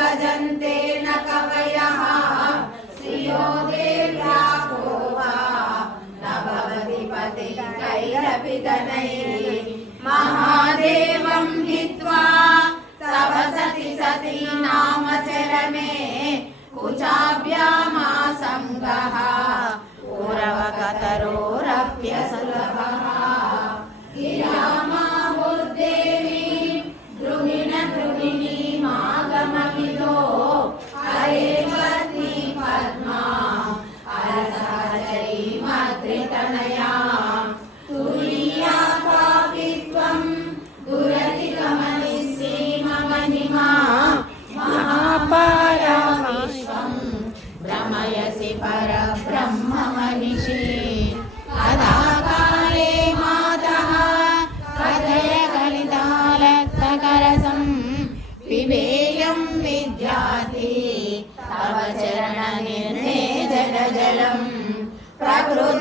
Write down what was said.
भजन्ते न कवयः श्रियो देव्या को वा न भवति पतिकैरपि गणैः महादेवं हित्वा तव सति सती नाम चरमे कुचाभ्यामासङ्गः उरवकतरोरप्यसुलभः गिरामाहुर्देवी द्रुहिणीमागमविदो हरे पत्नी पद्मा अरसहचरीमद्रितनया तुरीया पापित्वं दुरतिगमनिसीममहिमा महापारा विश्वं भ्रमयसि परब्रह्ममनिषी कदाकाले मातः कथय कलितालक्तकरसं पिबेयं विद्यार्थी तव चरणनिर्णेजलजलं प्रकृति